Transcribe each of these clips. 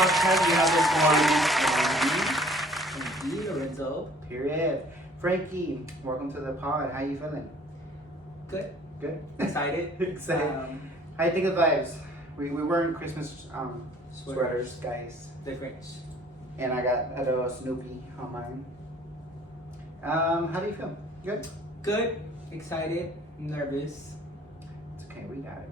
podcast. We have this one. Frankiee Lorenzo. Period. Frankie, welcome to the pod. How you feeling? Good. Good. Excited. Excited. How you think of vibes? We wearing Christmas sweaters, guys. The Grinch. And I got a little Snoopy on mine. How do you feel? Good? Good. Excited. Nervous. It's okay, we got it.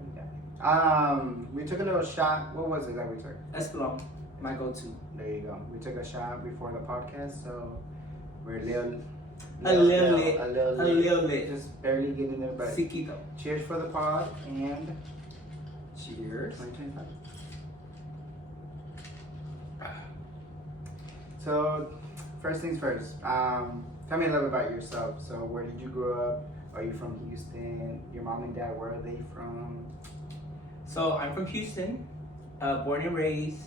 We took a little shot. What was it that we took? Espelon. My go-to. There you go. We took a shot before the podcast, so we're a little lit. Just barely getting there, but Siquito. cheers for the pod and Cheers. 2025. So, first things first. Tell me a little about yourself. So, where did you grow up? Are you from Houston? Your mom and dad, where are they from? So I'm from Houston, born and raised.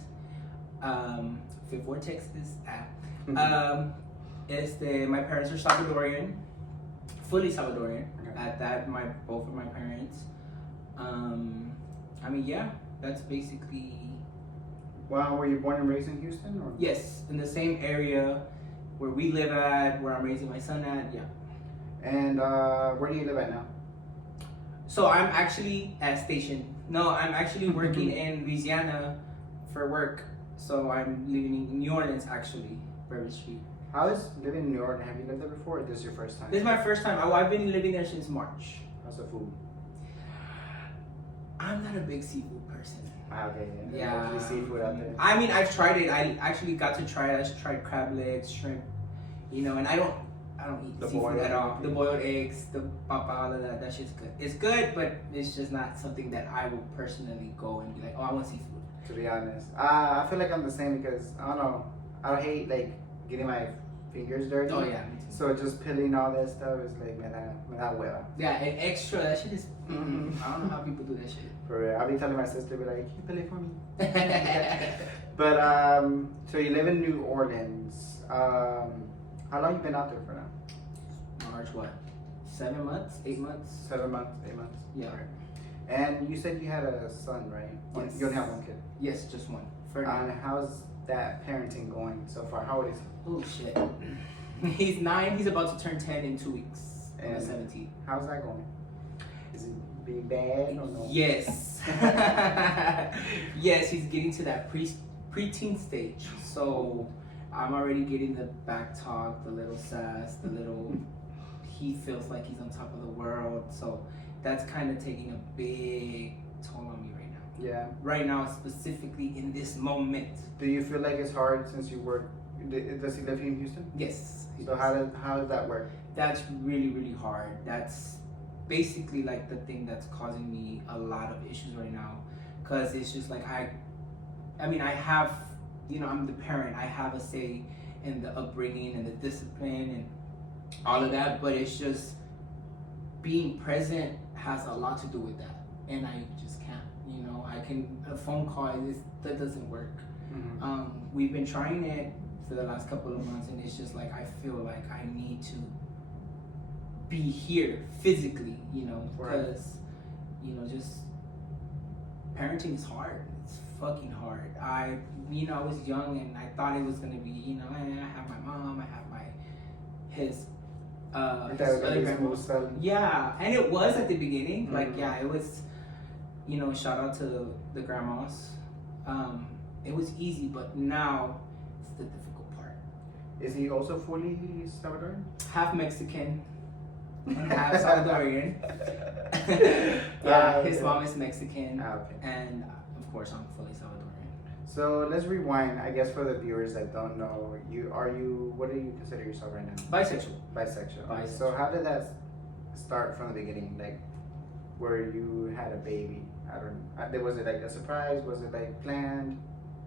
Fifth Ward, Texas. My parents are Salvadorian, fully Salvadorian. Okay. At that, both of my parents. That's basically. Well, were you born and raised in Houston? Or? Yes, in the same area where we live at, where I'm raising my son at. Yeah. And where do you live at now? So I'm actually I'm actually working in Louisiana for work. So I'm living in New Orleans, actually, Bourbon Street. How is living in New York? Have you lived there before, or this is your first time? This is my first time. I've been living there since March. How's the food? I'm not a big seafood person. Okay, Yeah. mostly seafood out there. I mean, I've tried it. I actually got to try it. I tried crab legs, shrimp, and I don't eat The seafood boiled at all. egg. The boiled eggs, the papa, all of that. That shit's good. It's good, but it's just not something that I will personally go and be like, oh, I want seafood. To be honest, I feel like I'm the same because I don't know. I hate like getting my fingers dirty. Oh yeah, me too. So just peeling all that stuff is like me da hueva. Yeah, and extra. That shit is. I don't know how people do that shit. For real, I'll be telling my sister, be like, "Can you peel it for me?" But so you live in New Orleans. How long you been out there for now? March what? 7 months? 8 months? 7 months, 8 months. Yeah. Alright. And you said you had a son, right? Yes. You only have one kid. Yes, just one. And how's that parenting going so far? How old is he? Oh shit. He's 9. He's about to turn 10 in 2 weeks. On the And 17th. how's that going? Is it being bad or no? Yes. Yes, he's getting to that preteen stage. So I'm already getting the back talk, the little sass, the little. He feels like he's on top of the world. So that's kind of taking a big toll on me right now. Yeah. Right now, specifically in this moment. Do you feel like it's hard since you work? Does he live here in Houston? Yes. So how does that work? That's really, really hard. That's basically like the thing that's causing me a lot of issues right now. Because it's just like I have, I'm the parent. I have a say in the upbringing and the discipline and all of that. But it's just being present has a lot to do with that. And I just can't. A phone call, that doesn't work. Mm-hmm. We've been trying it for the last couple of months, and it's just like I feel like I need to be here physically, because just parenting is hard. It's fucking hard. I was young and I thought it was gonna be, I have my mom, I have his other grandma. Yeah, and it was at the beginning. Mm-hmm. Like, yeah, it was. Shout out to the grandmas. It was easy, but now it's the difficult part. Is he also fully Salvadorian? Half Mexican and half Salvadorian. His mom is Mexican, Okay. and of course I'm fully Salvadorian. So let's rewind. I guess for the viewers that don't know, what do you consider yourself right now? Bisexual. Bisexual. Bisexual. So how did that start from the beginning? Like, where you had a baby? Was it like a surprise? Was it like planned?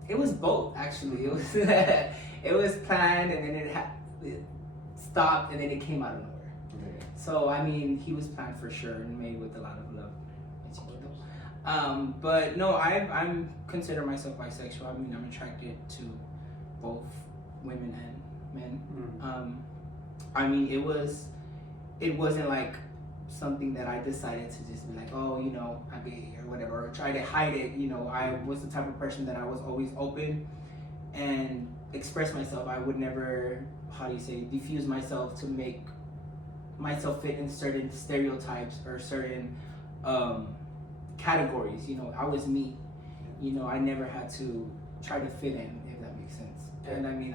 It was both, actually. It was it was planned, and then it stopped, and then it came out of nowhere. Okay. So he was planned for sure and made with a lot of love. But no, I'm consider myself bisexual. I'm attracted to both women and men. Mm. It wasn't like something that I decided to just be like, oh, I'm gay or whatever, or try to hide it. I was the type of person that I was always open and express myself. I would never, how do you say, diffuse myself to make myself fit in certain stereotypes or certain categories. You know, I was me. You know, I never had to try to fit in, if that makes sense. And I mean,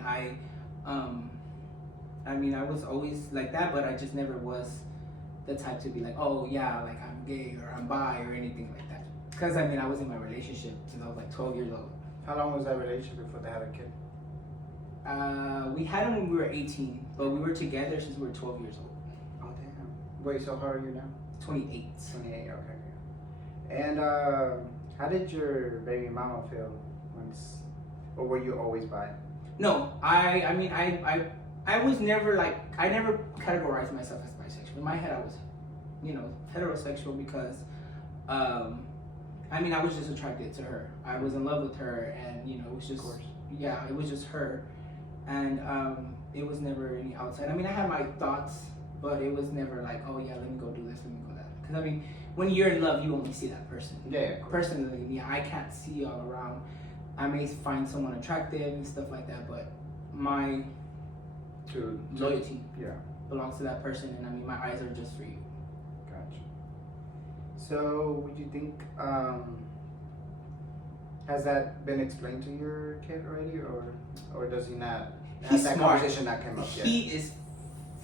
I was always like that, but I just never was the type to be like, oh yeah, like I'm gay or I'm bi or anything like that. Because I mean, I was in my relationship since I was like 12 years old. How long was that relationship before they had a kid? We had him when we were 18, but we were together since we were 12 years old. Oh damn. Wait, so how are you now? 28. 28. Okay. And how did your baby mama feel once, or were you always bi? No, I mean, I was never like, I never categorized myself as bisexual. In my head, I was, you know, heterosexual because, I mean, I was just attracted to her. I was in love with her, and you know, it was just, yeah, it was just her, and it was never any outside. I mean, I had my thoughts, but it was never like, oh yeah, let me go do this, let me go that. Because I mean, when you're in love, you only see that person. Yeah. Personally, me, I can't see all around. I may find someone attractive and stuff like that, but my loyalty belongs to that person, and I mean, my eyes are just for you. Gotcha. So, would you think, has that been explained to your kid already, or does he not? He's that smart. Conversation not come up yet? He is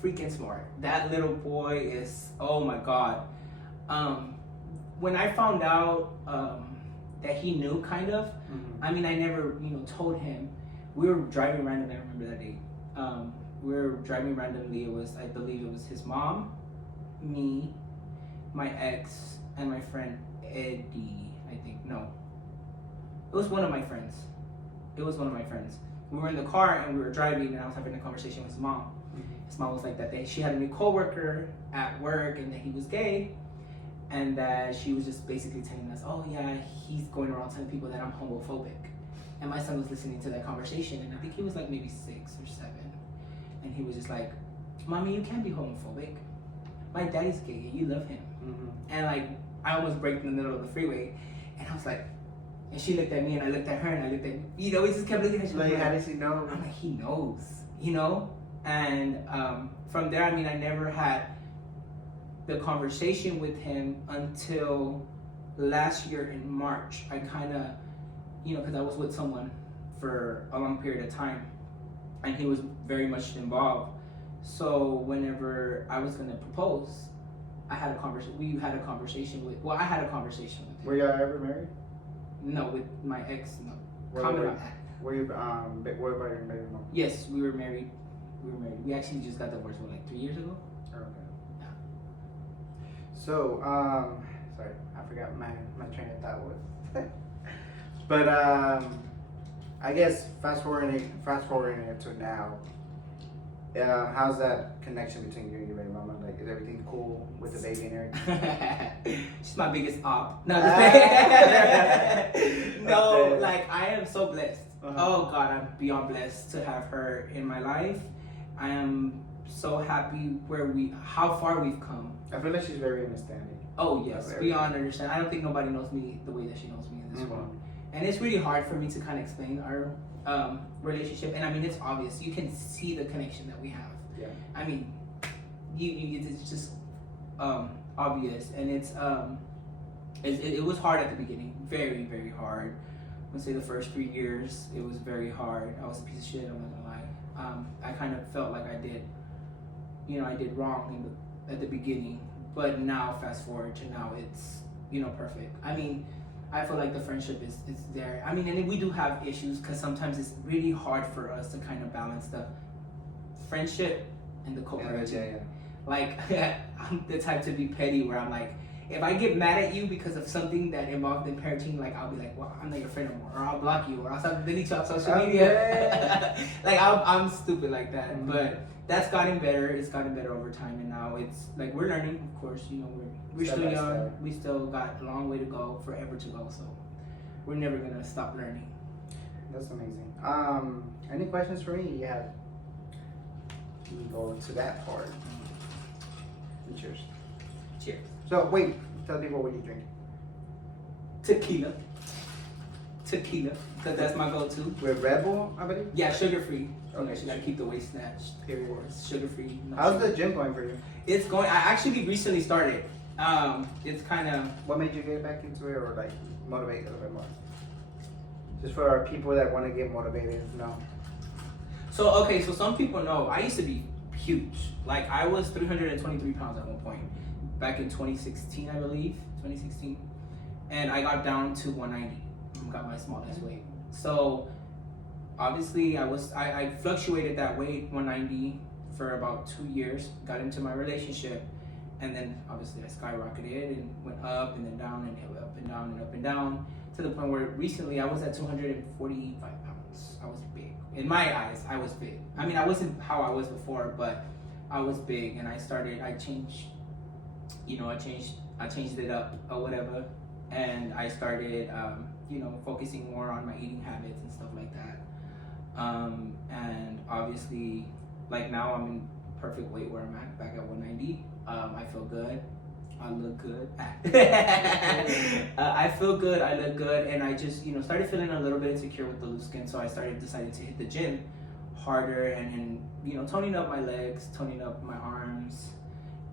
freaking smart. That little boy is, oh my god. When I found out that he knew, kind of, I mean, I never, you know, told him. We were driving randomly. I remember that day. We were driving randomly. It was, I believe, it was his mom, me, my ex, and my friend Eddie. I think no. It was one of my friends. We were in the car and we were driving, and I was having a conversation with his mom. His mom was like that she had a new coworker at work, and that he was gay, and that she was just basically telling us, oh yeah, he's going around telling people that I'm homophobic. And my son was listening to that conversation, and I think he was like maybe 6 or 7, and he was just like, mommy, you can't be homophobic. My daddy's gay, and you love him. And like, I almost braked in the middle of the freeway, and I was like, and she looked at me, and I looked at her, and I looked at, you know, we just kept looking at each other. Like, how does he know? I'm like, he knows, you know? And from there, I mean, I never had the conversation with him until last year in March. I kind of, you know, because I was with someone for a long period of time, and he was very much involved. So whenever I was going to propose, I had a conversation. We had a conversation with. Well, I had a conversation with him. Were y'all ever married? No, with my ex. No. Were you about your baby mom? Yes, we were married. We actually just got divorced, what, like 3 years ago? Okay. Yeah. So, sorry, I forgot my train of thought was. But I guess fast forwarding it to now, how's that connection between you and your baby mama? Like, is everything cool with the baby and everything? She's my biggest op. No, no, Okay. like, I am so blessed. Oh God, I'm beyond blessed to have her in my life. I am so happy how far we've come. I feel like she's very understanding. Oh yes, beyond understand. I don't think nobody knows me the way that she knows me in this world. And it's really hard for me to kind of explain our relationship. And I mean, it's obvious. You can see the connection that we have. Yeah. I mean, it's just obvious. And it was hard at the beginning. Very, very hard. I'm gonna say the first 3 years, it was very hard. I was a piece of shit, I'm not gonna lie. I kind of felt like I did wrong at the beginning. But now, fast forward to now, it's, you know, perfect. I mean, I feel like the friendship is there. I mean, and we do have issues because sometimes it's really hard for us to kind of balance the friendship and the co-parenting. Yeah. Like, I'm the type to be petty where I'm like, if I get mad at you because of something that involved in parenting, like, I'll be like, well, I'm not your friend anymore, or I'll block you, or I'll start delete you on social media. Like, I'm stupid like that. But that's gotten better. It's gotten better over time, and now it's like we're learning. Of course, you know, we're still young. We still got a long way to go, forever to go. So we're never gonna stop learning. That's amazing. Any questions for me? You have. We go to that part. And cheers. Cheers. So wait, tell people what you drink. Tequila. tequila, because that's my go-to. With Red Bull, I believe? Yeah, sugar-free. Okay. You gotta keep the weight snatched. Period. Of course, sugar-free. No How's sugar. the gym going for you? It's going. I actually recently started. It's kind of. What made you get back into it, or like motivate a little bit more? Just for our people that want to get motivated, no. So okay, so some people know I used to be huge. Like I was 323 pounds at one point, back in 2016, I believe, 2016, and I got down to 190. Got my smallest weight. So obviously I fluctuated that weight 190 for about 2 years. Got into my relationship, and then obviously I skyrocketed and went up and then down and up and down and up and down to the point where recently I was at 245 pounds. I was big. In my eyes, I was big. I mean, I wasn't how I was before, but I was big, and I changed it up or whatever, and I started, focusing more on my eating habits and stuff like that. And obviously, like now I'm in perfect weight where I'm at, back at 190. I feel good. I look good. I feel good. I look good, and I just started feeling a little bit insecure with the loose skin. So I decided to hit the gym harder, and toning up my legs, toning up my arms,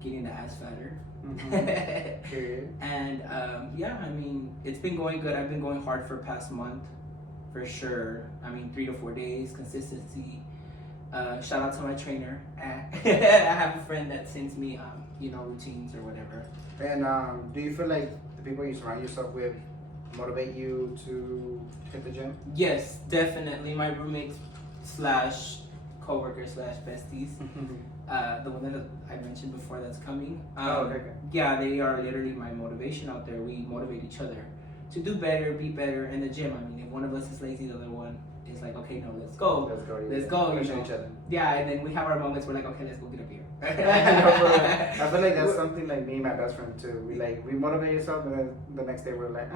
getting the ass fatter. Mm-hmm. Period. And I mean, it's been going good. I've been going hard for past month, for sure. I mean, 3 to 4 days consistency. Shout out to my trainer. I have a friend that sends me routines or whatever. And do you feel like the people you surround yourself with motivate you to hit the gym? Yes, definitely. My roommates slash co-workers slash besties. The one that I mentioned before that's coming. Okay. Yeah, they are literally my motivation out there. We motivate each other to do better, be better in the gym. I mean, if one of us is lazy, the other one is like, okay, no, let's go. Let's go. Push each other. Yeah, and then we have our moments where like, okay, let's go get a beer. I feel like that's something like me and my best friend too. We motivate yourself, and then the next day we're like,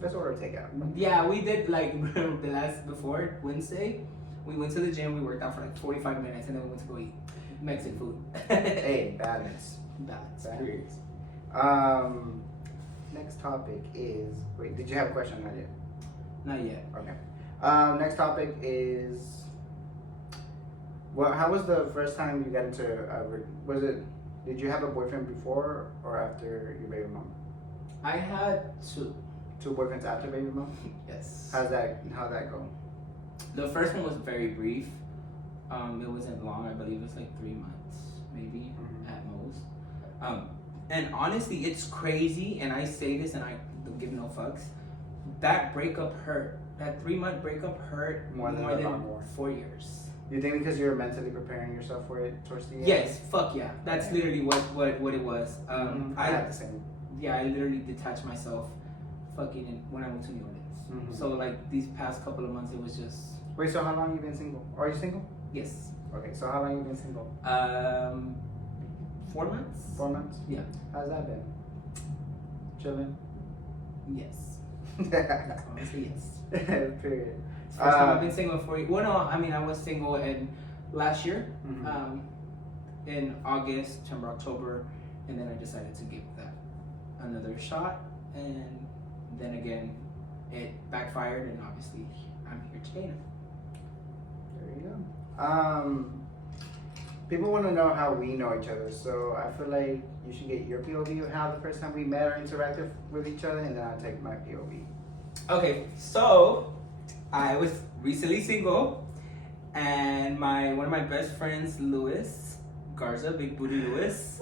let's order takeout. Yeah, we did like before Wednesday. We went to the gym. We worked out for like 45 minutes, and then we went to go eat Mexican food. Hey, balance. Period. Next topic is. Wait, did you have a question? Not yet. Not yet. Okay. Next topic is. Well, how was the first time you got into? Did you have a boyfriend before or after your baby mom? I had two. 2 boyfriends after baby mom? Yes. How'd that go? The first one was very brief. It wasn't long. I believe it was like 3 months, maybe at most. And honestly, it's crazy. And I say this, and I don't give no fucks. That breakup hurt. That 3-month breakup hurt more than 4 years. You think because you're mentally preparing yourself for it towards the end? Yes, fuck yeah. That's literally what it was. I had the same. Yeah, I literally detached myself fucking when I went to New Orleans. So like these past couple of months, it was just. Wait, so how long you been single? Are you single? Yes. Okay, so how long you been single? 4 months. 4 months? Yeah. How's that been? Chilling? Yes. Honestly, yes. Period. First time I've been single for. Well, no, I mean I was single in last year, in August, September, October, and then I decided to give that another shot, and then again, it backfired, and obviously I'm here today now. There you go. People want to know how we know each other, so I feel like you should get your POV of how the first time we met or interacted with each other, and then I'll take my POV. Okay, so I was recently single, and one of my best friends, Luis Garza, Big Booty Luis.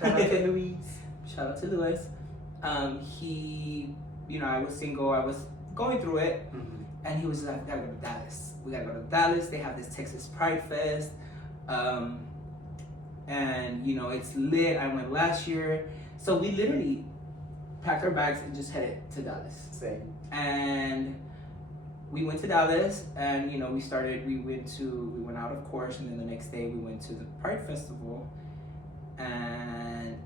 Shout out to Luis. Shout out to Luis. He, I was single. I was going through it, and he was like, "We gotta go to Dallas. We gotta go to Dallas. They have this Texas Pride Fest, and it's lit. I went last year, so we literally packed our bags and just headed to Dallas. Same. And we went to Dallas, and we went out, of course, and then the next day we went to the Pride Festival, and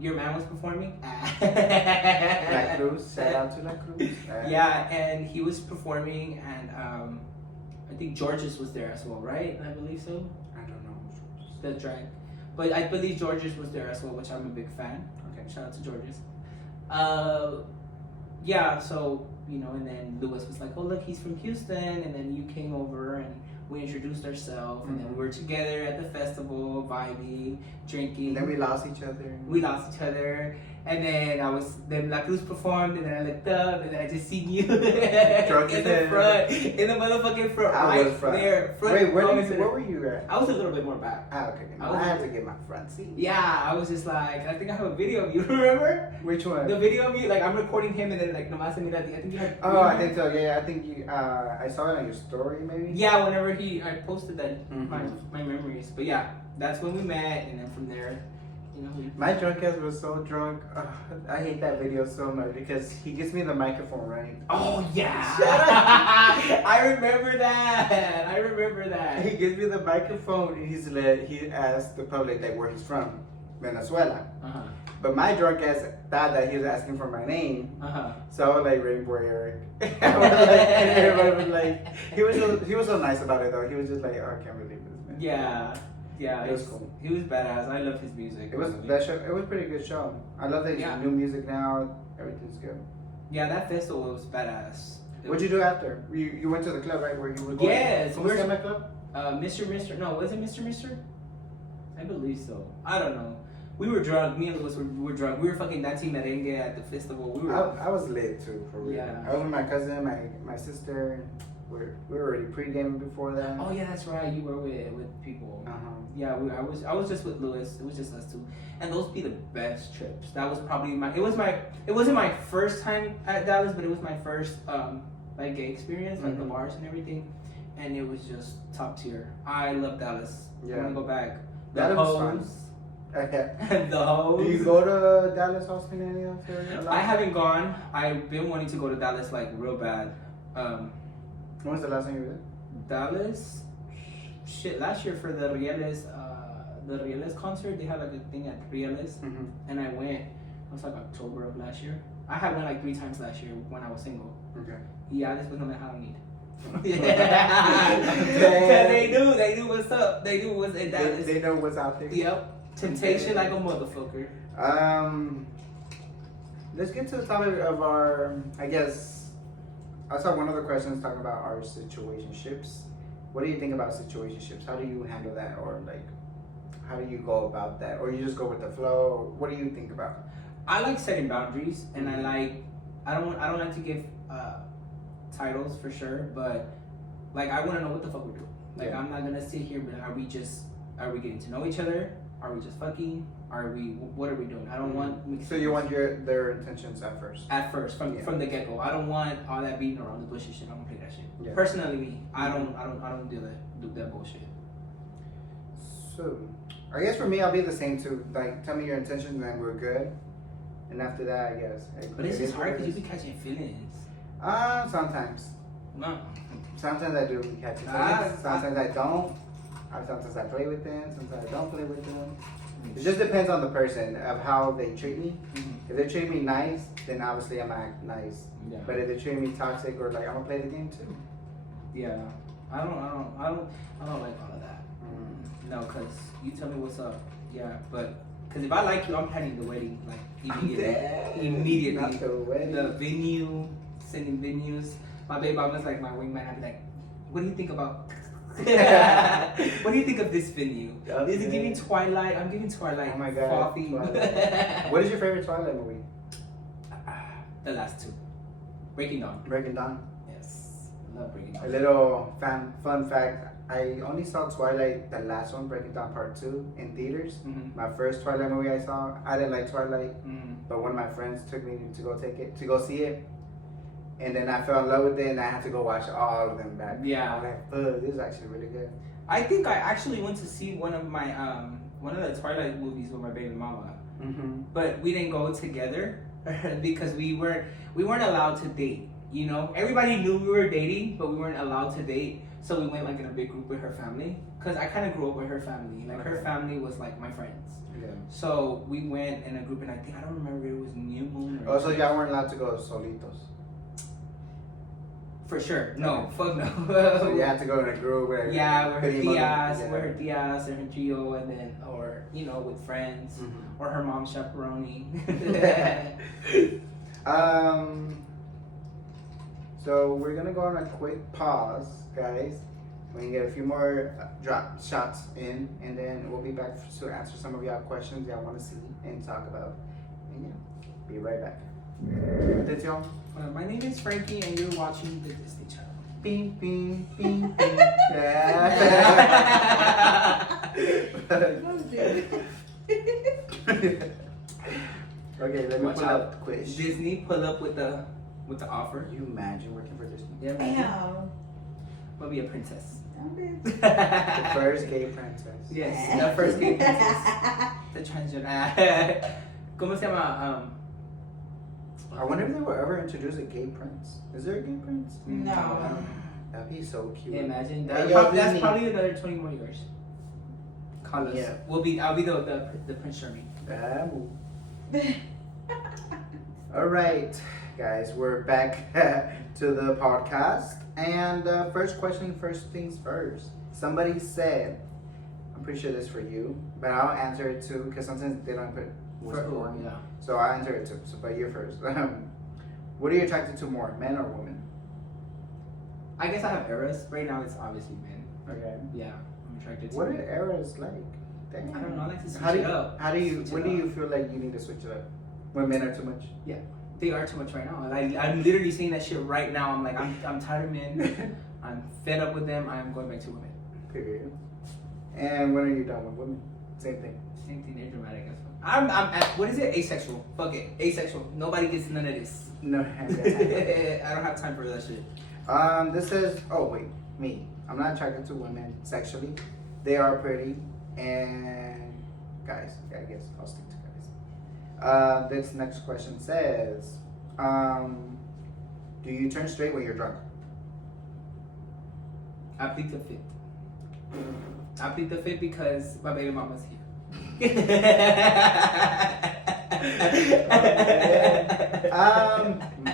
your man was performing. La Cruz, shout out to La Cruz. Yeah, and he was performing, and I think Georges was there as well, right? I believe so. I don't know. The drag, but I believe Georges was there as well, which I'm a big fan. Okay, shout out to Georges. yeah, so and then Lewis was like, "Oh look, he's from Houston," and then you came over and we introduced ourselves, and then we were together at the festival, vibing, drinking. And then we lost each other. And then La Cruz performed, and then I looked up, and then I just seen you Drunk in the front, in the motherfucking front, I was front. there. Front. Wait, where were you at? I was a little bit more back. Okay. I had to get my front seat. Yeah, I was just like, I think I have a video of you. Remember? Which one? The video of you, like I'm recording him, and then like nomás se mira, I think you had. Oh, I think so. Yeah, I think you. I saw it on your story, maybe. Yeah, whenever I posted that Mm-hmm. my memories, but yeah, that's when we met, and then from there, My drunk ass was so drunk. I hate that video so much because he gives me the microphone, right? Oh yeah! Shut up! I remember that. He gives me the microphone and he asks the public like where he's from, Venezuela. Uh-huh. But my drunk ass thought that he was asking for my name, Uh-huh. so I was like Rainboy Erik. And everybody was like, he was so nice about it though. He was just like, oh, I can't believe this, man. Yeah, It was cool. He was badass. I love his music. It was that show. It was a pretty good show. I love that new music now. Everything's good. Yeah, that festival was badass. What'd you do after? You went to the club, right? Where you were going? Yes. ¿Cómo se llama el club? Mr. No, was it Mr.? I believe so. I don't know. We were drunk. Me and Louis were drunk. We were fucking dancing merengue at the festival. I was lit too, for real. Yeah. I was with my cousin, my sister. We were already pre-gaming before that. Oh yeah, that's right. You were with people. Yeah, I was just with Louis. It was just us two, and those be the best trips. That was probably it wasn't my first time at Dallas, but it was my first like gay experience, like the bars and everything, and it was just top tier. I love Dallas. Yeah. I want to go back. That was fun. The hoes. Do you go to Dallas hospitality? I haven't gone. I've been wanting to go to Dallas like real bad. When was the last time you were there? Dallas, shit. Last year for the Rieles concert, they had like a thing at Rieles, and I went. It was like October of last year. I had went like 3 times last year when I was single. Okay. Yeah, después no me dejaron ir. Because they knew what's up. They knew what's in Dallas. They know what's out there. Yep. Temptation like a motherfucker. Let's get to the topic of our. I guess I saw one other question talking about our situationships. What do you think about situationships? How do you handle that, or like, how do you go about that, or you just go with the flow? What do you think about? I like setting boundaries, and I don't like to give titles for sure, but like I want to know what the fuck we're doing. Like I'm not gonna sit here, but are we getting to know each other? Are we just fucking? What are we doing? I don't want. So you want their intentions at first? At first, from the get go, I don't want all that beating around the bush and shit. I don't play that shit. Yeah. Personally, me, I don't do that bullshit. So, I guess for me, I'll be the same too. Like, tell me your intentions, and then we're good. And after that, I guess. But it's just hard because you be catching feelings. Sometimes. No. Sometimes I do catch feelings. Sometimes I don't. Sometimes I play with them. Sometimes I don't play with them. It just depends on the person of how they treat me. If they treat me nice, then obviously I'm gonna act nice. Yeah. But if they treat me toxic or like I'm gonna play the game too. Yeah. I don't like all of that. No, cause you tell me what's up. Yeah, but cause if I like you, I'm planning the wedding like immediately. Not the wedding. The venue, sending venues. My baby mama's like my wingman. I'd be like, what do you think about? What do you think of this venue? Okay. Is it giving Twilight? I'm giving Twilight. Oh my god. Coffee. What is your favorite Twilight movie? The last 2. Breaking Dawn. Breaking Dawn. Yes. I love Breaking Dawn. A little fun fact. I only saw Twilight, the last one, Breaking Dawn Part 2, in theaters. My first Twilight movie I saw, I didn't like Twilight, but one of my friends took me to go see it. And then I fell in love with it, and I had to go watch all of them back. Yeah. I'm like, this is actually really good. I think I actually went to see one of the Twilight movies with my baby mama, but we didn't go together because we weren't allowed to date. You know, everybody knew we were dating, but we weren't allowed to date. So we went like in a big group with her family, cause I kind of grew up with her family. Like her family was like my friends. Yeah. So we went in a group, and I don't remember if it was New Moon or. Also, y'all weren't allowed to go solitos. For sure. No, fuck no. So you had to go in a group where with her Diaz, and her Gio, and then, or, with friends, or her mom chaperoning. So we're gonna go on a quick pause, guys. We can get a few more drop shots in, and then we'll be back to answer some of y'all questions y'all want to see and talk about. And yeah, be right back. Atención. My name is Frankie, and you're watching the Disney Channel. Bing, bing, bing, bing. Yeah. Okay, let me Watch pull out. up the quiz. Disney pull up with the offer. Can you imagine working for Disney? Yeah, man. Damn. We'll be a princess. The first gay princess. Yes, the first gay princess. The transgender. ¿Cómo se llama? I wonder if they will ever introduce a gay prince. Is there a gay prince? No. That'd be so cute. Imagine Hey, that. yo, That's Disney. probably another 20 more years. Call us. Yeah. I'll be the Prince Charming. Babu. All right, guys, we're back to the podcast. And first question, first things first. Somebody said, I'm pretty sure this is for you, but I'll answer it too, because sometimes they don't put what's For who? born. Yeah. So I'll answer it too. So, but you're first. What are you attracted to more, men or women? I guess I have eras. Right now, it's obviously men. Okay. Yeah, I'm attracted to What men. are eras like? Damn. I don't know. I like to switch How do it you, up. how do you, Switch when it do up. you feel like you need to switch it up? When men are too much? They are too much right now. I'm literally saying that shit right now. I'm like, I'm tired of men. I'm fed up with them. I'm going back to women. Period. And when are you done with women? Same thing. Same thing. They're dramatic as fuck. What is it? Asexual. Fuck it. Asexual. Nobody gets none of this. No. I don't have time for that shit. This says, oh wait, me. I'm not attracted to women sexually. They are pretty and guys. Yeah, I guess I'll stick to guys. This next question says, do you turn straight when you're drunk? I plead the fifth. I plead the fifth because my baby mama's here.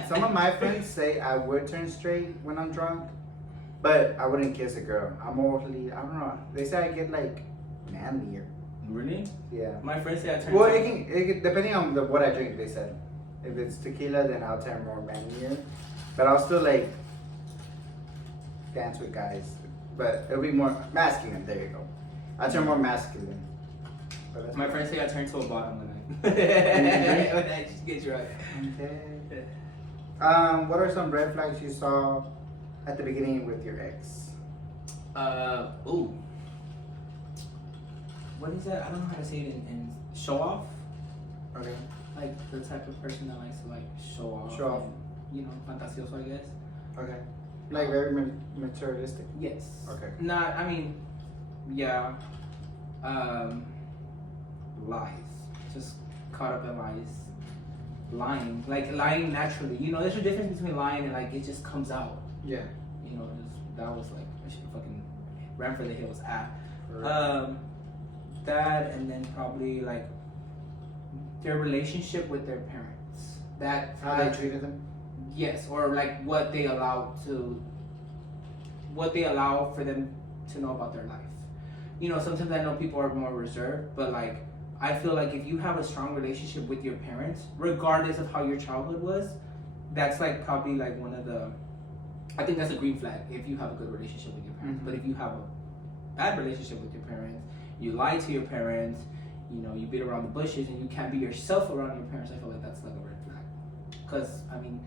Some of my friends say I would turn straight when I'm drunk, but I wouldn't kiss a girl. I'm mostly, I don't know. They say I get like manlier. Really? Yeah. My friends say I turn. Well, it can depending on what I drink. They said if it's tequila, then I'll turn more manlier, but I'll still like dance with guys, but it'll be more masculine. There you go. I turn more masculine. But that's My friends say I turn to a bottom when I just get drunk. Okay. What are some red flags you saw at the beginning with your ex? Ooh. What is that? I don't know how to say it in show off. Okay. Like the type of person that likes to like show off. Show off. and, you know, fantasioso, I guess. Okay. Like very materialistic. Yes. Okay. Not. I mean, yeah. Lies. Just caught up in lies. Lying. Like lying naturally. You know, there's a difference between lying and like it just comes out. Yeah. You know, that was like I should fucking ran for the hills. That and then probably like their relationship with their parents. That How they treated them. yes, or like what they allow for them to know about their life. You know, sometimes I know people are more reserved, but like I feel like if you have a strong relationship with your parents, regardless of how your childhood was, that's like probably like one of the, I think that's a green flag if you have a good relationship with your parents. Mhm. But if you have a bad relationship with your parents, you lie to your parents, you know, you beat around the bushes and you can't be yourself around your parents, I feel like that's like a red flag. Because, I mean,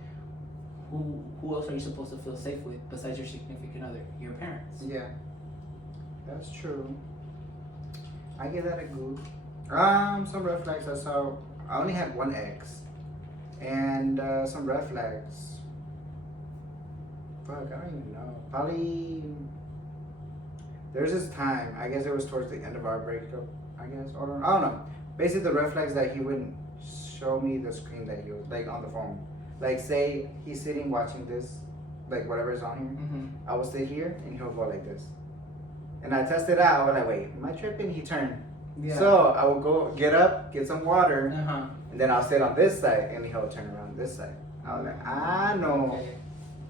who else are you supposed to feel safe with besides your significant other? Your parents. Yeah. That's true. I give that a good. Some red flags I saw. I only had one ex, and some red flags. Fuck, I don't even know. Probably. There's this time. I guess it was towards the end of our breakup. I guess, or I don't know. Basically, the red flags that he wouldn't show me the screen that he was like on the phone. Like, say he's sitting watching this, like whatever's on here. Mm-hmm. I will sit here and he'll go like this. And I tested out. I was like, wait, am I tripping? He turned. Yeah. So I will go get up, get some water, Uh-huh. and then I'll sit on this side and he'll turn around this side. I was like, I know. Okay.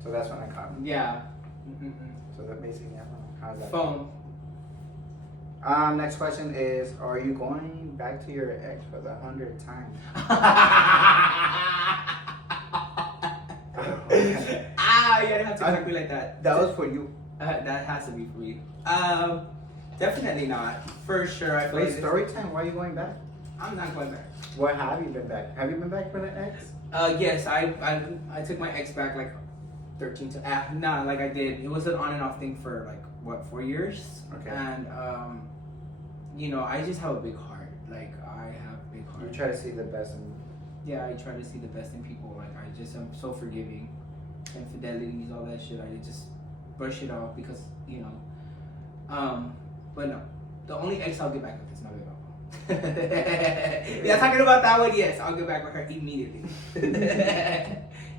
So that's when I caught him. Yeah. So that basically, I don't know. How's that? Phone. Next question is, are you going back to your ex for the 100th time? Ah, have to crack me like that. That was for you. That has to be for you. Definitely not. For sure. I feel Wait, like story time. Why are you going back? I'm not going back. Where have you been back? Have you been back with an ex? Yes, I took my ex back like 13 to like I did. It was an on and off thing for like what 4 years. Okay. And you know, I just have a big heart. Like I have a big heart. You try to see the best in. Yeah, I try to see the best in people. Like I just am so forgiving. Infidelities, all that shit. I just brush it off because you know. But no, the only ex I'll get back with is my baby mama. Yeah, talking about that one. Yes, I'll get back with her immediately.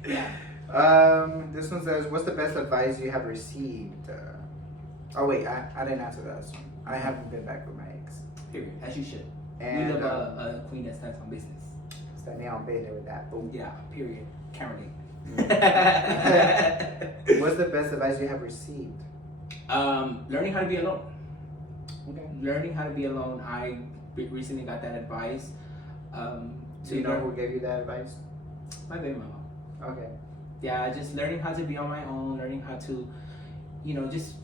Yeah. This one says, "What's the best advice you have received?" Oh wait, I didn't answer that one. I haven't been back with my ex. Period. As you should. And We love a queen that stands on business. standing on business with that. Boom. Yeah. Period. Currently. What's the best advice you have received? Learning how to be alone. Okay. Learning how to be alone. I recently got that advice. Do you know who gave you that advice? My baby mama. Okay. Yeah, just learning how to be on my own, learning how to, you know, just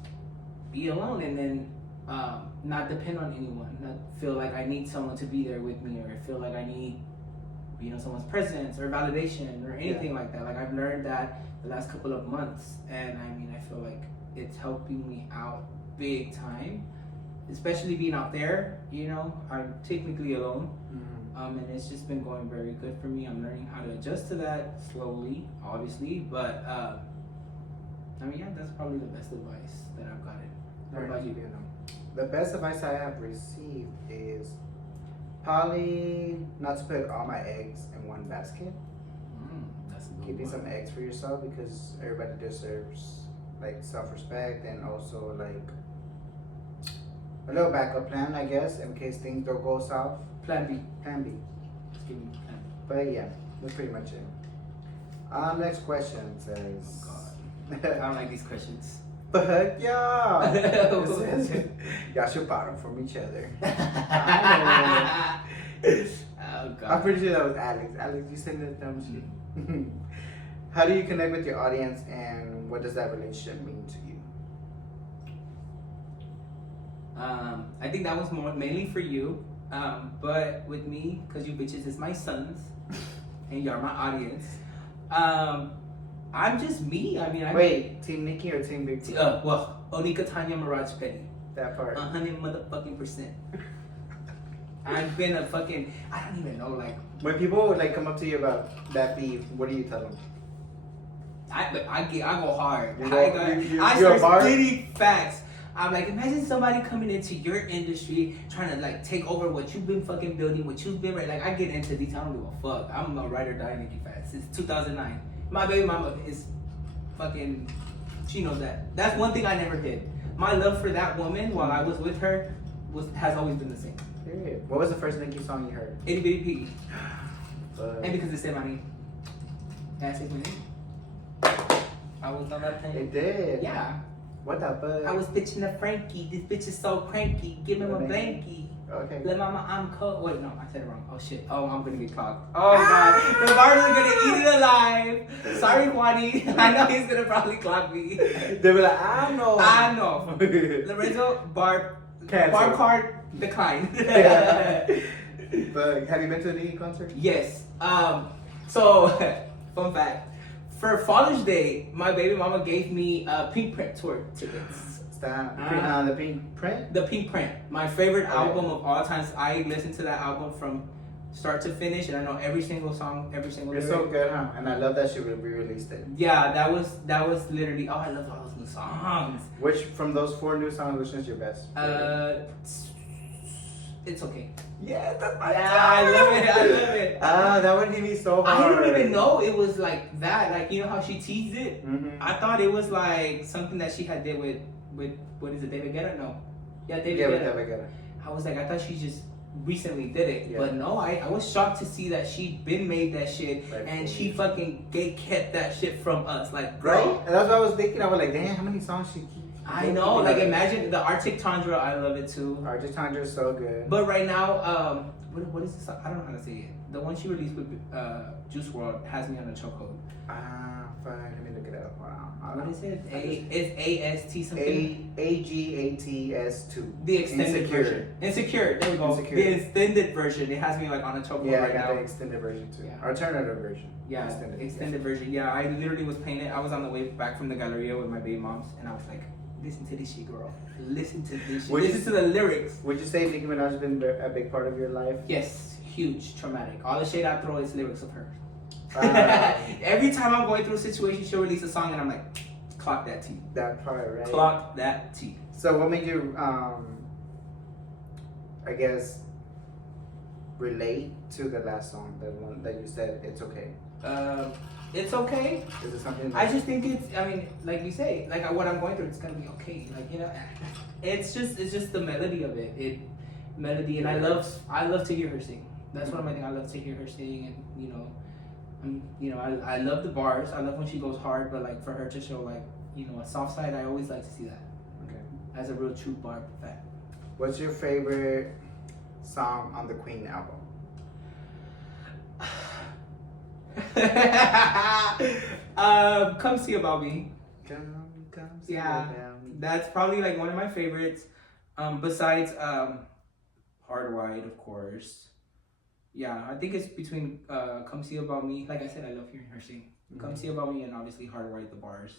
be alone and then not depend on anyone, not feel like I need someone to be there with me or feel like I need, you know, someone's presence or validation or anything like that. Like I've learned that the last couple of months, and I mean, I feel like it's helping me out big time, especially being out there. You know, I'm technically alone. And it's just been going very good for me. I'm learning how to adjust to that slowly, obviously. But I mean, yeah, that's probably the best advice that I've gotten. What about you? The best advice I have received is probably not to put all my eggs in one basket. That's a good Keeping one. some eggs for yourself because everybody deserves like self-respect and also like a little backup plan, I guess, in case things don't go south. Plan B. Plan B. Just give me plan B. But yeah, that's pretty much it. Next question says. Oh God. I don't like these questions. But yeah, it says, y'all should bottom from each other. Oh God. I'm pretty sure that was Alex. Alex, you said that dumb shit. How do you connect with your audience, and what does that relationship mean to you? I think that was mainly for you. But with me, because you bitches is my sons, and you're my audience. I'm just me. I mean, Wait, Team Nikki or Team Big T? Well, Onika Tanya Mirage Petty. That part. 100%. I've been a fucking. I don't even know. Like When people would like come up to you about that beef, what do you tell them? I go hard. You I you're a start bar? spitting facts. I'm like, imagine somebody coming into your industry trying to like take over what you've been fucking building, what you've been like. I get into detail. I don't give a fuck. I'm a ride or die Nikki fan since 2009. My baby mama is fucking. She knows that. That's one thing I never hid. My love for that woman while I was with her has always been the same. Period. What was the first Nikki song you heard? Itty bitty piggy. And because it said my name. That's it, my name. I was on that thing. It did. Yeah. What the fuck? I was bitching to Frankie. This bitch is so cranky. Give me my blankie. Okay. Let mama, I'm cold. Wait, no, I said it wrong. Oh shit. Oh, I'm gonna get clogged. Oh god. The bars are gonna eat it alive. Sorry, Juani. I know he's gonna probably clock me. They were like, I know. I know. Lorenzo, bar card decline. But have you been to a Nikki concert? Yes. So, fun fact. For Father's Day, my baby mama gave me Pink Print tour tickets. Stop. The Pink Print? The Pink Print, my favorite Okay. album of all times. I listened to that album from start to finish, and I know every single song, every single It's lyric. so good, huh? And I love that she re-released it. Yeah, that was literally. Oh, I love all those new songs. Which from those 4 new songs, which one's your best? It's okay. Yeah, that's my I love it. I love it. That one hit me so hard. I didn't even know it was like that. Like, you know how she teased it? Mm-hmm. I thought it was like something that she had did with what is it, David Guetta? No. Yeah, David Yeah, with Guetta. David Guetta. I was like, I thought she just recently did it. Yeah. But no, I was shocked to see that she'd been made that shit Like, and she fucking kept that shit from us. Like, bro. Right? And that's what I was thinking. I was like, damn, how many songs she keeps? I know, like imagine the Arctic Tundra, I love it too. Arctic Tundra is so good. But right now, what is this? I don't know how to say it. The one she released with Juice WRLD has me on a chokehold. Fine. Let me look it up. What is it? It's AST something. AGATS2. The extended Insecure. version. Insecure. There we go. Insecure. The extended version. It has me like on a chokehold Yeah, right I got now. the extended version too. Yeah. Alternative version. Yeah, extended version. Yeah, I literally was playing it. I was on the way back from the Galleria with my baby moms, and I was like, listen to this shit, girl. Listen to this shit. Listen to the lyrics. Would you say Nicki Minaj has been a big part of your life? Yes, huge, traumatic. All the shade I throw is lyrics of her. Uh, Every time I'm going through a situation, she'll release a song, and I'm like, clock that T. That part, right? Clock that T. So what made you, I guess, relate to the last song, the one that you said, It's Okay? It's okay. Is it something I just think it's. I mean, like you say, like what I'm going through, it's gonna be okay. Like it's just the melody of it. Melody, and I love to hear her sing. That's one of my things. I love to hear her sing, and I love the bars. I love when she goes hard, but like for her to show like a soft side, I always like to see that. Okay. As a real true bar fan. What's your favorite song on the Queen album? Come See About Me. Come see Yeah, about me. that's probably like one of my favorites. Besides Hardwired, of course. Yeah, I think it's between Come See About Me. Like I said, I love hearing her sing. Mm-hmm. Come See About Me, and obviously Hardwired, the bars,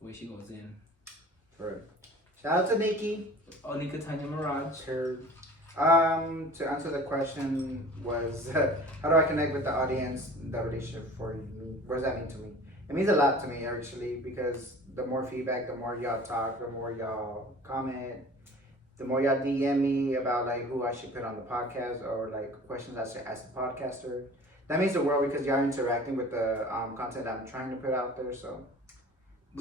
the way she goes in. Correct. Shout out to Nikki. Onika Tanya Mirage. Her. To answer the question was, how do I connect with the audience? The relationship for me. What does that mean to me? It means a lot to me actually, because the more feedback, the more y'all talk, the more y'all comment, the more y'all DM me about like who I should put on the podcast or like questions I should ask a podcaster. That means the world because y'all are interacting with the content I'm trying to put out there. So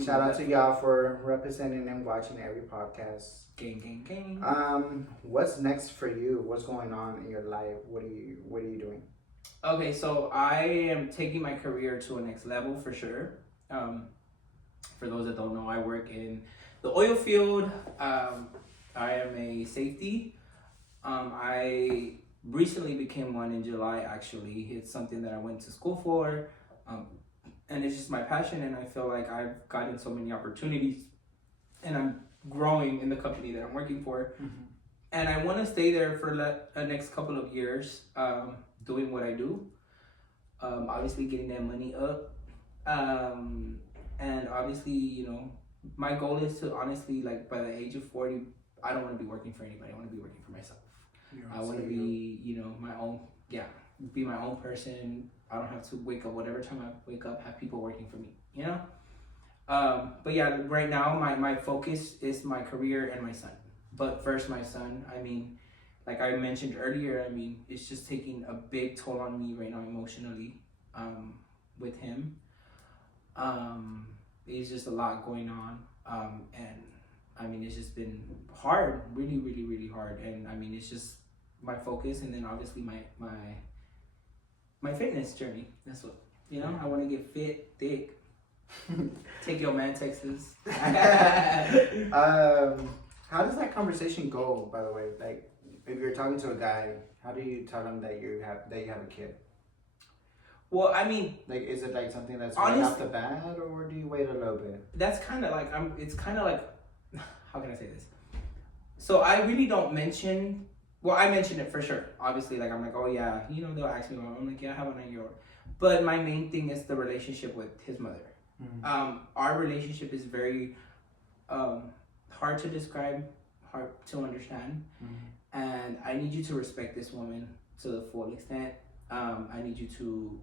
shout out to y'all for representing and watching every podcast. Gang, gang, gang. What's next for you? What's going on in your life? What are you doing? Okay, so I am taking my career to a next level for sure. For those that don't know, I work in the oil field. I am a safety. I recently became one in July, actually. It's something that I went to school for. And it's just my passion, and I feel like I've gotten so many opportunities, and I'm growing in the company that I'm working for. Mm-hmm. And I want to stay there for the next couple of years, doing what I do. Obviously getting that money up. And obviously, my goal is to honestly, like by the age of 40, I don't want to be working for anybody. I want to be working for myself. I want to be, my own, be my own person. I don't have to wake up whatever time I wake up, have people working for me, But yeah, right now my focus is my career and my son. But first my son, like I mentioned earlier, it's just taking a big toll on me right now emotionally, with him. It's just a lot going on. And it's just been hard, really, really, really hard. And it's just my focus, and then obviously my fitness journey. That's what, I want to get fit, thick. Take your man, Texas. How does that conversation go, by the way? Like, if you're talking to a guy, how do you tell him that you have a kid? Well, like, is it like something that's right off the bat, or do you wait a little bit? That's kind of like it's kind of like, how can I say this? So I really don't mention. Well, I mention it for sure. Obviously, like I'm like, oh yeah, they'll ask me. I'm like, yeah, I have a 9-year-old. But my main thing is the relationship with his mother. Mm-hmm. Our relationship is very hard to describe, hard to understand, and I need you to respect this woman to the full extent. I need you to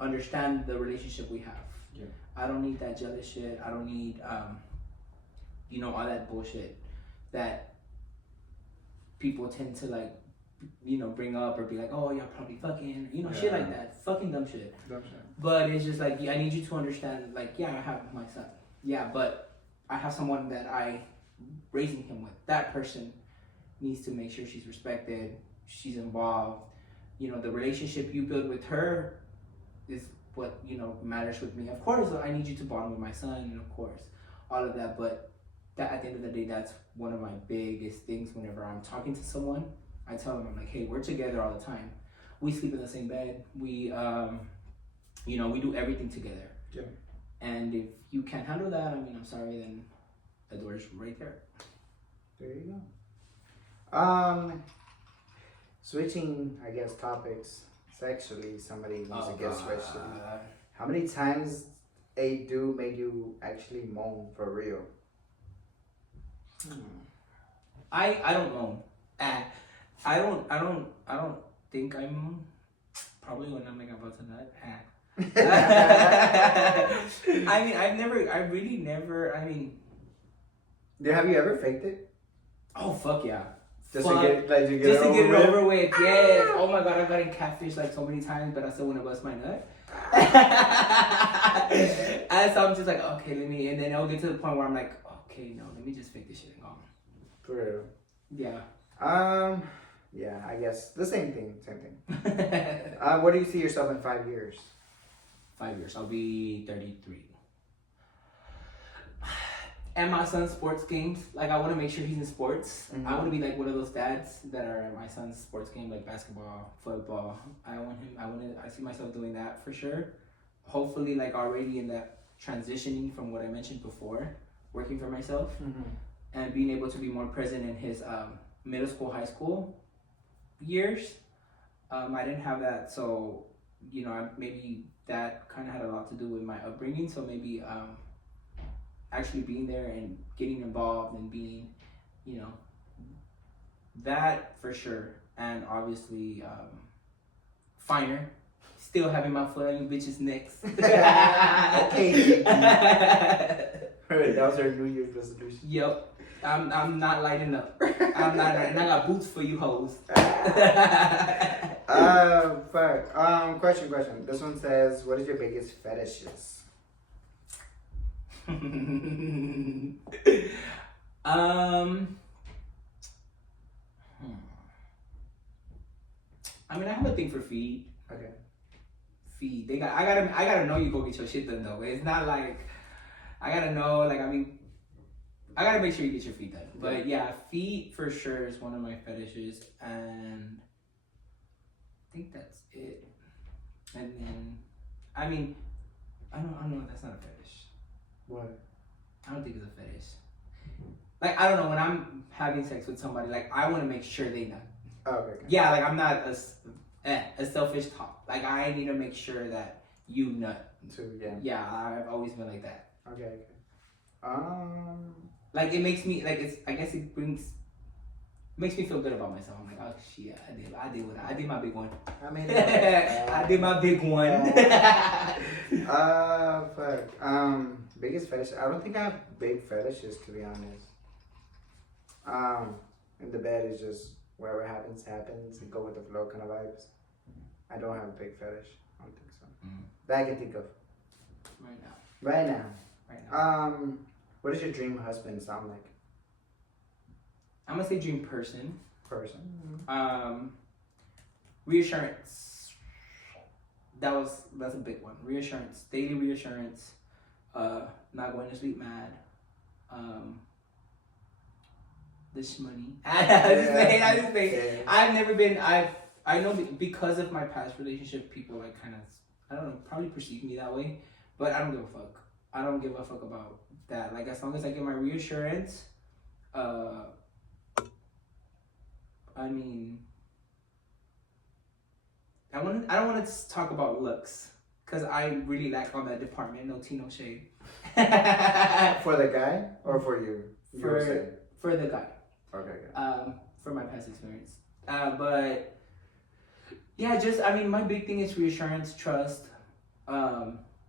understand the relationship we have. Yeah. I don't need that jealous shit. I don't need all that bullshit that people tend to like, bring up or be like, oh, y'all probably fucking, shit like that. Fucking dumb shit. But it's just like, I need you to understand, like, yeah, I have my son. Yeah, but I have someone that I raising him with. That person needs to make sure she's respected, she's involved. The relationship you build with her is what, matters with me. Of course, I need you to bond with my son, and of course, all of that. But that, at the end of the day, that's one of my biggest things whenever I'm talking to someone. I tell him, I'm like, hey, we're together all the time. We sleep in the same bed. We, we do everything together. Yeah. And if you can't handle that, I mean, I'm sorry, then the door's right there. There you go. Switching, I guess, topics sexually. Somebody needs to get switched. How many times a dude made you actually moan for real? I don't moan. I don't think I moan. Probably when I'm like about to nut. I mean, I really never, I mean. Have you ever faked it? Oh, fuck yeah. Just to get it over with. Yes. Oh my god, I've gotten catfish like so many times, but I still want to bust my nut. And so I'm just like, okay, and then I'll get to the point where I'm like, okay, no, let me just fake this shit and go. For real. Yeah. Yeah, I guess the same thing. Where do you see yourself in 5 years? 5 years. I'll be 33. And my son's sports games, like I want to make sure he's in sports. Mm-hmm. I want to be like one of those dads that are at my son's sports game, like basketball, football. I see myself doing that for sure. Hopefully, like already in that transitioning from what I mentioned before, working for myself, and being able to be more present in his middle school, high school years. I didn't have that, so maybe that kind of had a lot to do with my upbringing. So maybe actually being there and getting involved and being, that for sure. And obviously, finer. Still having my foot on you bitches' necks. Okay. That was our New Year's resolution. Yep. I'm not lighting up. I'm not, and I got boots for you hoes. Fuck. Question. This one says, what is your biggest fetishes? I mean, I have a thing for feet. Okay. Feet. I gotta know you go get your shit done though. It's not like I gotta know. Like I gotta make sure you get your feet done. But yeah, feet for sure is one of my fetishes, and I think that's it. And then, I mean, I don't know. That's not a fetish. What? I don't think it's a fetish. Like, I don't know, when I'm having sex with somebody, like, I want to make sure they nut. Oh, okay. Yeah, like, I'm not a selfish talk. Like, I need to make sure that you nut. Too, yeah. Yeah, I've always been like that. Okay. Like, it makes me, like, I guess it makes me feel good about myself. I'm like, oh, shit, I did my big one. I mean, I did my big one. Fuck. Biggest fetish. I don't think I have big fetishes, to be honest. In the bed is just whatever happens, and go with the flow kind of vibes. I don't have a big fetish. I don't think so. That I can think of. Right now. What does your dream husband sound like? I'm gonna say dream person. Reassurance. That's a big one. Reassurance, daily reassurance. Not going to sleep mad. This money. I just think I've never been. I know because of my past relationship, people like kind of, I don't know, probably perceive me that way, but I don't give a fuck. I don't give a fuck about that. Like, as long as I get my reassurance, I mean, I don't want to talk about looks, because I really lack on that department. No tea, no shade. For the guy or for you? For the guy. Okay. For my past experience. But yeah, my big thing is reassurance, trust,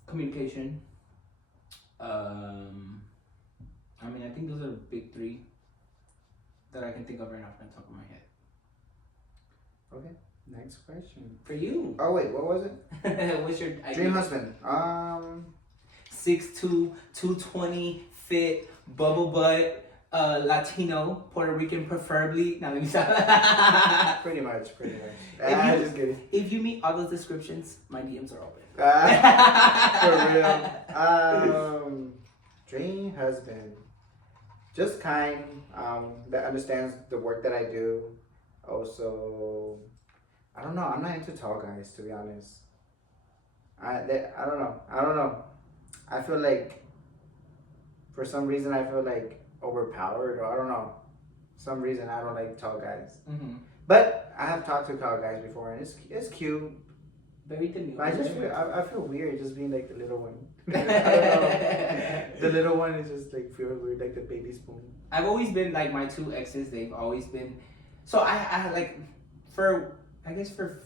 communication. I think those are the big three that I can think of right off the top of my head. Okay, next question. For you. Oh wait, what was it? What's your dream husband? 6'2", 220, fit, bubble butt, Latino, Puerto Rican preferably. Now let me stop. Pretty much. Just kidding. If you meet all those descriptions, my DMs are open. For real. Dream husband. Just kind, that understands the work that I do. Also, I don't know. I'm not into tall guys, to be honest. I don't know. I don't know. I feel like for some reason I feel like overpowered, or I don't know. Some reason I don't like tall guys. Mm-hmm. But I have talked to tall guys before, and it's cute. Very demure. But I feel weird just being like the little one. I don't know. The little one is just like feel weird, like the baby spoon. I've always been like my two exes. They've always been. So I like for I guess for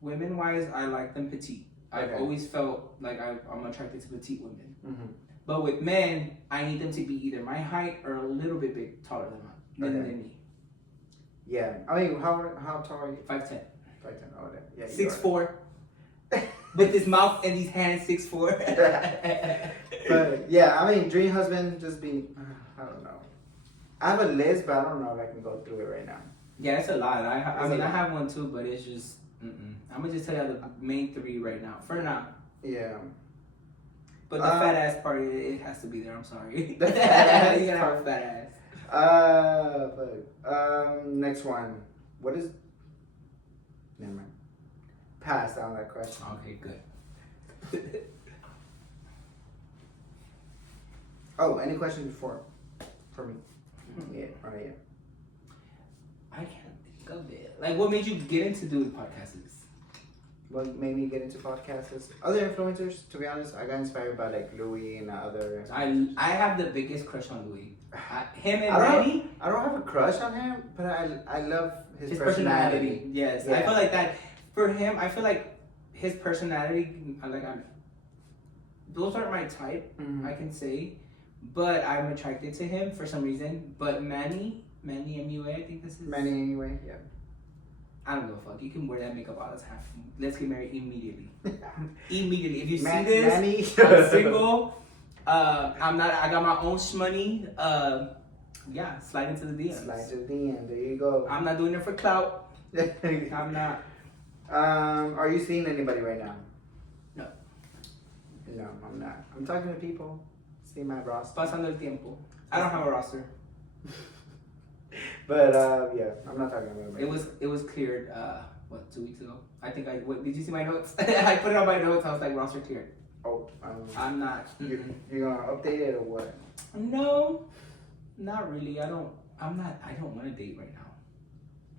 women wise, I like them petite. I've Okay. always felt like I'm attracted to petite women. Mm-hmm. But with men, I need them to be either my height or a little bit taller than me. Yeah. I mean, how tall are you? 5'10". 5'10". Oh, yeah. 6'4". With his mouth and these hands, 6'4". But yeah, I mean, dream husband just be. I don't know. I have a list, but I don't know if I can go through it right now. Yeah, it's a lot. I mean, a I lot. have one too, but it's just. I'm gonna just tell you the main three right now. For now. Yeah. But the fat ass part, it has to be there. I'm sorry. The fat ass You gotta have a part. fat ass. Next one. What is? Never mind. Pass on that question. Okay, good. Oh, any questions for me? Yeah, right. Yeah. I can't think of it. Like, what made you get into doing podcasts? What made me get into podcasts? Other influencers. To be honest, I got inspired by like Louis and other. I have the biggest crush on Louis. Him and I don't- Manny. I don't have a crush on him, but I love his personality. Yes, Yeah. I feel like that. For him, I feel like his personality. Those aren't my type. Mhm. I can say, but I'm attracted to him for some reason. But Manny MUA, I think this is. Manny anyway. Yeah. I don't give a fuck. You can wear that makeup all the time. Let's get married immediately. Immediately. If you see this, Manny. I'm single. I'm not. I got my own shmoney. Yeah, slide into the DMs. Slide to the DM. There you go. I'm not doing it for clout. I'm not. Are you seeing anybody right now? No. No, I'm not. I'm talking to people. See my roster. Pasando el tiempo. I don't have a roster. But yeah, I'm not talking about It was cleared. 2 weeks ago? I think did you see my notes? I put it on my notes. I was like, roster cleared. Oh, I'm not. You're gonna update it or what? No, not really. I don't want to date right now.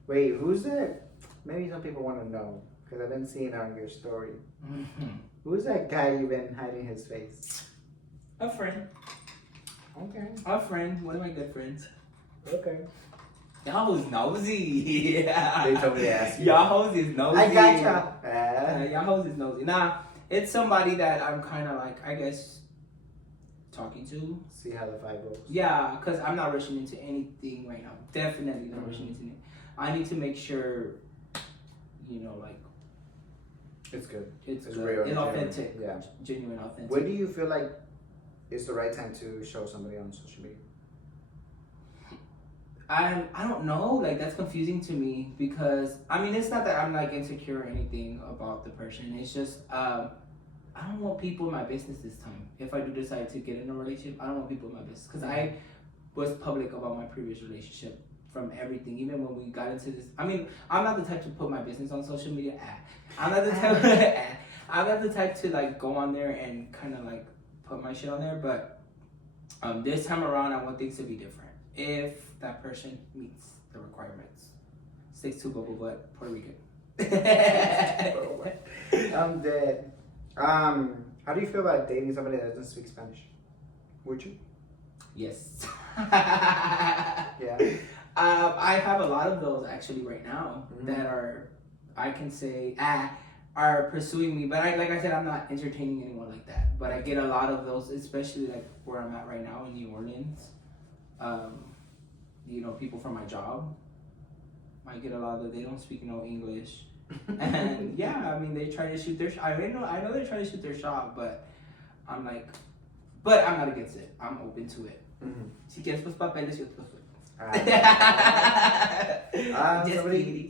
Wait, who's that? Maybe some people want to know because I've been seeing it on your story. Mm-hmm. Who's that guy you've been hiding his face? A friend. Okay. A friend. One of my good friends. Okay. Y'all was nosy. Yeah. They told me to ask you. Y'all hoes is nosy. I gotcha. Y'all hoes is nosy. Nah, it's somebody that I'm kind of like, I guess, talking to. See how the vibe goes. Yeah, because I'm not rushing into anything right now. Definitely not rushing into it. I need to make sure, like, It's good. it's It's good. real. It's authentic. Yeah. Genuine, authentic. When do you feel like it's the right time to show somebody on social media? I don't know, like that's confusing to me because I mean it's not that I'm like insecure or anything about the person. It's just I don't want people in my business this time. If I do decide to get in a relationship, I don't want people in my business because I was public about my previous relationship from everything. Even when we got into this, I mean I'm not the type to put my business on social media. I'm not the type. I'm not the type to like go on there and kind of like put my shit on there. But this time around, I want things to be different. If that person meets the requirements. 6'2" bubble butt, Puerto Rican. I'm dead. How do you feel about dating somebody that doesn't speak Spanish? Would you? Yes. Yeah. I have a lot of those actually right now that are, I can say, are pursuing me. But like I said, I'm not entertaining anyone like that. But I get a lot of those, especially like where I'm at right now in New Orleans. People from my job. I get a lot of they don't speak no English, and yeah, I mean they try to shoot their. I know they're trying to shoot their shot, but I'm like, but I'm not against it. I'm open to it. Si quieres los papeles, yo te los doy.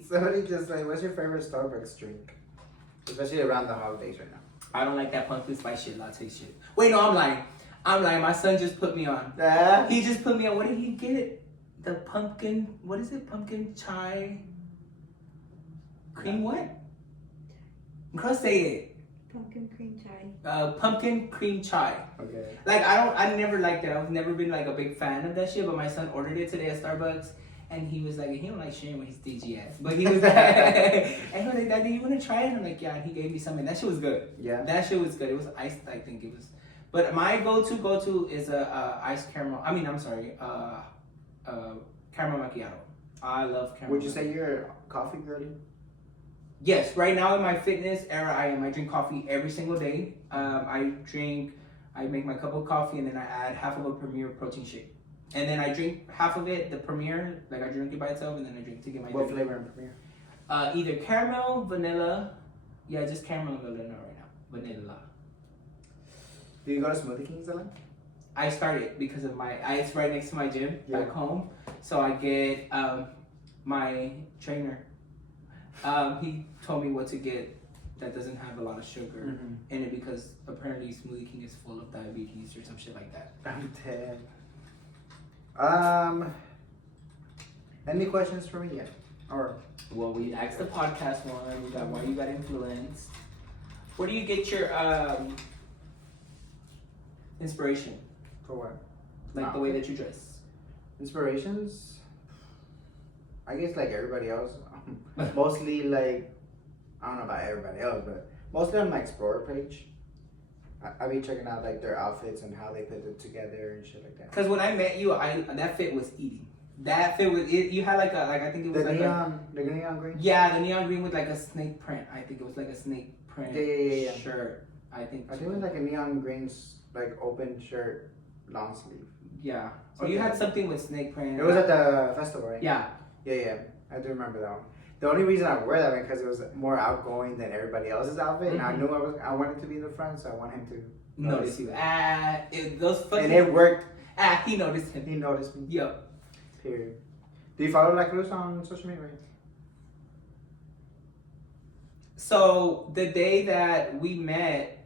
Somebody just like, what's your favorite Starbucks drink? Especially around the holidays right now. I don't like that pumpkin spice shit, latte shit. Wait, no, I'm lying. My son just put me on. He just put me on. What did he get? The pumpkin, what is it? Pumpkin chai Cream what? Girl, say it. Pumpkin cream chai. Pumpkin cream chai. Okay. Like I never liked it. I've never been like a big fan of that shit. But my son ordered it today at Starbucks, and he was like, he don't like sharing with his dingy ass. But he was like, and he was like, Daddy, you wanna try it? And I'm like, yeah. And he gave me some, and that shit was good. Yeah. That shit was good. It was iced, I think it was. But my go-to is a iced caramel. I mean, I'm sorry, caramel macchiato. I love caramel. Would you say you're a coffee girly? Yes, right now in my fitness era, I am. I drink coffee every single day. I make my cup of coffee and then I add half of a Premier protein shake. And then I drink half of it, the Premier, like I drink it by itself, and then I drink to get my. What flavor in Premier? Either caramel, vanilla. Yeah, just caramel and vanilla right now. Vanilla. Do you go to Smoothie Kings a lot? I started because of it's right next to my gym Yeah. back home. So I get my trainer. He told me what to get that doesn't have a lot of sugar in it because apparently Smoothie King is full of diabetes or some shit like that. I'm dead. Any questions for me yet? Or Well, we asked the podcast one. We got why you got influenced. Where do you get your inspiration? for what? Like the way that you dress? Inspirations? I guess like everybody else. Mostly like, I don't know about everybody else, but mostly on my Explorer page. I be checking out like their outfits and how they put it together and shit like that. Because when I met you, that fit was eating. That fit was it. You had like I think it was The like neon green? yeah, the neon green with like a snake print. I think it was like a snake print Yeah. shirt. I think it was like a neon green like open shirt, long sleeve. yeah. Or you had something with snake print. It was at the festival, right? Yeah. Yeah. I do remember that one. The only reason I wear that one because it was more outgoing than everybody else's outfit, and I knew I wanted to be in the front, so I want him to Notice you. Those fucking. And it worked. He noticed him. He noticed me. Yep. Period. Do you follow La Cruz on social media? So the day that we met,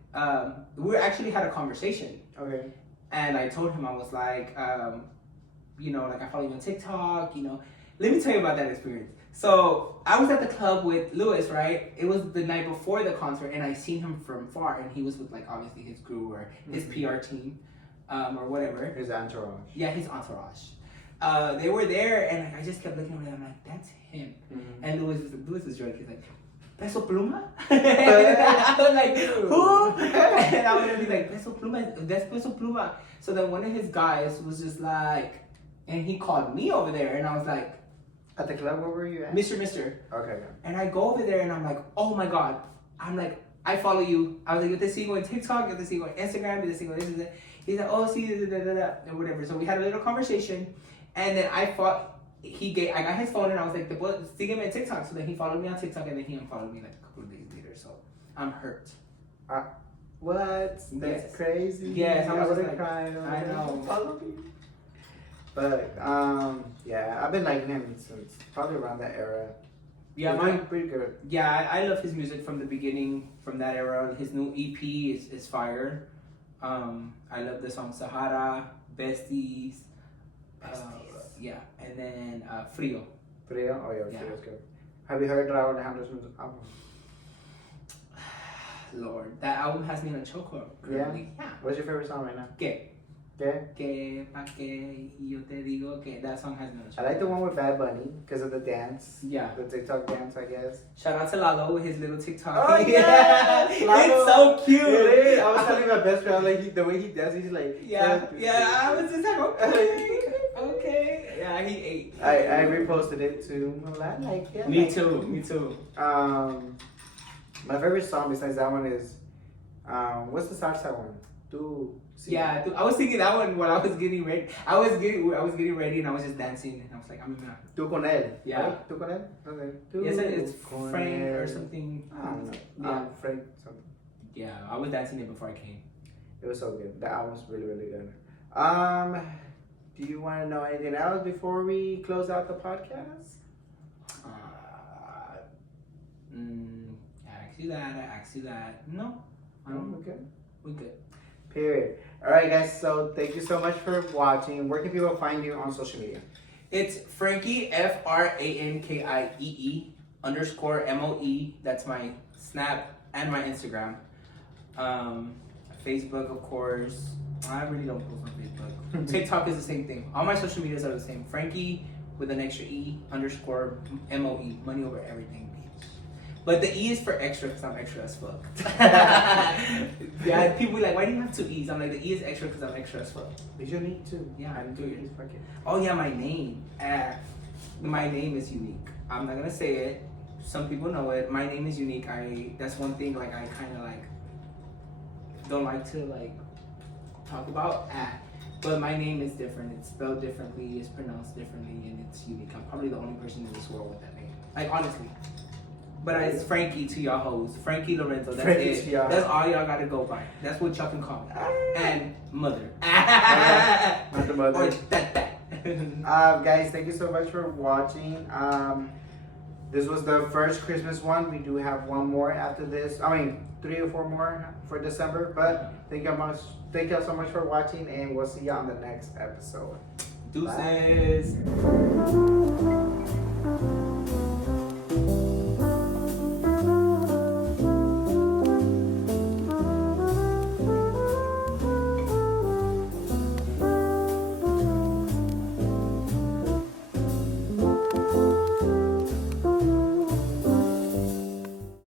we actually had a conversation. Okay. And I told him, I was like, like I follow you on TikTok, Let me tell you about that experience. So I was at the club with Lewis, right? It was the night before the concert, and I seen him from far, and he was with like obviously his crew or his PR team, or whatever. His entourage. Yeah, his entourage. They were there, and I just kept looking over there. I'm like, that's him. And Lewis was joking. He's like, Peso Pluma? I was like, who? And I was gonna be like, Peso Pluma? That's Peso Pluma. So then one of his guys was just like, and he called me over there, and I was like, at the club, where were you at? Mr. Okay. And I go over there, and I'm like, oh my God. I'm like, I follow you. I was like, you have to see you on TikTok, you have to see you on Instagram, you have to see you on this and that. He's like, oh, see, and whatever. So we had a little conversation, and then I got his phone, and I was like, see him on TikTok. So then he followed me on TikTok, and then he unfollowed me like a couple of days later. So I'm hurt. What? That's crazy. Yes, I was would have like, cried. I know. Follow me. But yeah, I've been liking him since probably around that era. Yeah, He's doing pretty good. Yeah, I love his music from the beginning, from that era. His new EP is fire. I love the song Sahara, Besties. Yeah, and then Frio. Frio? Oh yeah, Yeah. Frio's good. Have you heard Raúl Alejandro's new album? Lord, that album has me in a chokehold. Yeah? Yeah. What's your favorite song right now? ¿Qué? ¿Qué? Que pa que yo te digo que that song has me in a chokehold. I like the one with Bad Bunny because of the dance. Yeah. The TikTok dance, I guess. Shout out to Lalo with his little TikTok. Oh, yes! It's so cute. It is. I was telling my best friend, like, the way he does, he's like... Yeah. I was just like, okay. Yeah, he ate. I reposted it too. I like it. Me too. My favorite song besides that one is... what's the salsa one? Yeah, I was thinking that one while I was getting ready. I was getting ready and I was just dancing and I was like, I'm in Tú con él. Yeah. Right? Tú con él? Okay. Yes, it's con Frank or él. something. I don't know. Yeah. Frank something. Yeah, I was dancing it before I came. It was so good. The album's really, really good. Do you want to know anything else before we close out the podcast? I asked you that. No, I don't. We're good. Period. All right, guys. So thank you so much for watching. Where can people find you on social media? It's Frankiee, Frankiee, _MOE. That's my Snap and my Instagram. Facebook, of course. I really don't post on Facebook. TikTok is the same thing. All my social medias are the same. Frankiee with an extra E _MOE. Money over everything. But the E is for extra because I'm extra as fuck. Yeah, people be like, why do you have 2 E's? I'm like, the E is extra because I'm extra as fuck. It's unique too. Yeah, I'm doing doing it. Oh yeah, my name. My name is unique. I'm not gonna say it. Some people know it. My name is unique. That's one thing like I kind of like don't like to like talk about. But my name is different. It's spelled differently. It's pronounced differently, and it's unique. I'm probably the only person in this world with that name. Like honestly. But it's Frankie to y'all hoes. Frankie Lorenzo. That's Frankie it. to y'all. That's all y'all gotta go by. That's what y'all can call me. And mother. Not the mother. Or that. Guys, thank you so much for watching. This was the first Christmas one. We do have one more after this. I mean, 3 or 4 more for December. But thank you so much for watching, and we'll see you on the next episode. Deuces. Bye.